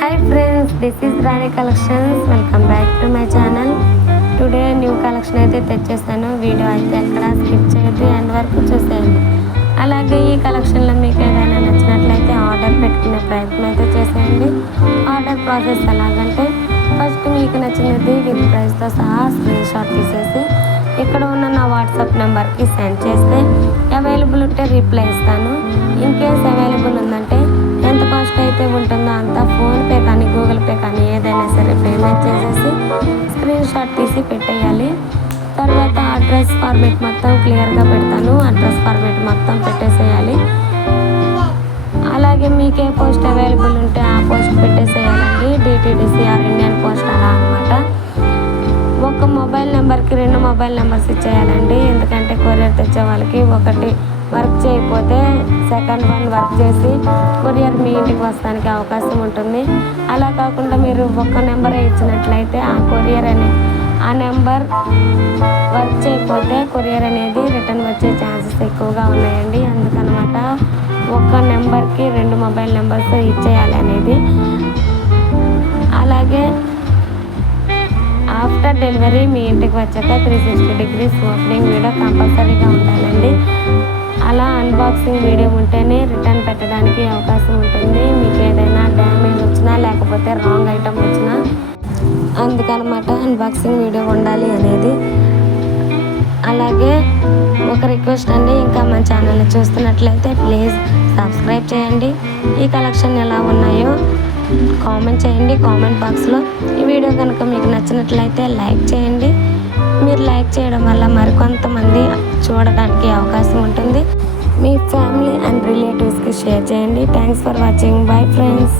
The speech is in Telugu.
Hi friends, this is Rani Collections. Welcome back to my channel. Today new collection అయితే తెచ్చేస్తాను. వీడియో అయితే ఎక్కడ స్కిప్ చేయొద్దు, ఎండ్ వరకు చూసేయండి. అలాగే ఈ కలెక్షన్లో మీకు ఏదైనా నచ్చినట్లయితే ఆర్డర్ పెట్టుకునే ప్రయత్నం అయితే చేసేయండి. ఆర్డర్ ప్రాసెస్ ఎలాగంటే ఫస్ట్ మీకు నచ్చినది విత్ ప్రైస్తో సహా స్క్రీన్ షాట్ తీసేసి ఇక్కడ ఉన్న నా వాట్సాప్ నెంబర్కి సెండ్ చేస్తే అవైలబుల్ ఉంటే రిప్లై ఇస్తాను. ఇన్ కేస్ అవైలబుల్ ఉందంటే ఎంత కాస్ట్ అయితే ఉంటుందో అంత ఫోన్పే కానీ గూగుల్ పే కానీ ఏదైనా సరే పేమెంట్ చేసేసి స్క్రీన్ షాట్ తీసి పెట్టేయాలి. తర్వాత అడ్రస్ ఫార్మేట్ మొత్తం క్లియర్గా పెడతాను. అడ్రస్ ఫార్మేట్ మొత్తం పెట్టేసేయాలి. అలాగే మీకు ఏ పోస్ట్ అవైలబుల్ ఉంటే ఆ పోస్ట్ పెట్టేసేయాలండి. డిటిడిసిఆర్ ఇండియన్ పోస్ట్ అలా అనమాట. ఒక మొబైల్ నెంబర్కి 2 మొబైల్ నెంబర్స్ ఇచ్చేయాలండి. ఎందుకంటే కొరియర్ తెచ్చే వాళ్ళకి ఒకటి వర్క్ చేయకపోతే సెకండ్ వన్ వర్క్ చేసి కొరియర్ మీ ఇంటికి వస్తానికి అవకాశం ఉంటుంది. అలా కాకుండా మీరు ఒక్క నెంబరే ఇచ్చినట్లయితే ఆ నెంబర్ వర్క్ చేయకపోతే కొరియర్ అనేది రిటర్న్ వచ్చే ఛాన్సెస్ ఎక్కువగా ఉన్నాయండి. అందుకనమాట ఒక్క నెంబర్కి 2 మొబైల్ నెంబర్స్ ఇచ్చేయాలి అనేది. అలాగే ఆఫ్టర్ డెలివరీ మీ ఇంటికి వచ్చాక 360 degrees ఓపెనింగ్ వీడియో కంపల్సరీగా ఉండాలండి. అలా అన్బాక్సింగ్ వీడియో ఉంటేనే రిటర్న్ పెట్టడానికి అవకాశం ఉంటుంది. మీకు ఏదైనా డ్యామేజ్ వచ్చినా లేకపోతే రాంగ్ ఐటమ్ వచ్చినా అందుకనమాట అన్బాక్సింగ్ వీడియో ఉండాలి అనేది. అలాగే ఒక రిక్వెస్ట్ అండి, ఇంకా మన ఛానల్ని చూస్తున్నట్లయితే ప్లీజ్ సబ్స్క్రైబ్ చేయండి. ఈ కలెక్షన్ ఎలా ఉన్నాయో కామెంట్ చేయండి కామెంట్ బాక్స్లో. ఈ వీడియో కనుక మీకు నచ్చినట్లయితే లైక్ చేయండి. మీరు లైక్ చేయడం వల్ల మరికొంతమంది చూడడానికి అవకాశం ఉంటుంది. మీ ఫ్యామిలీ అండ్ రిలేటివ్స్కి షేర్ చేయండి. Thanks for watching. Bye friends.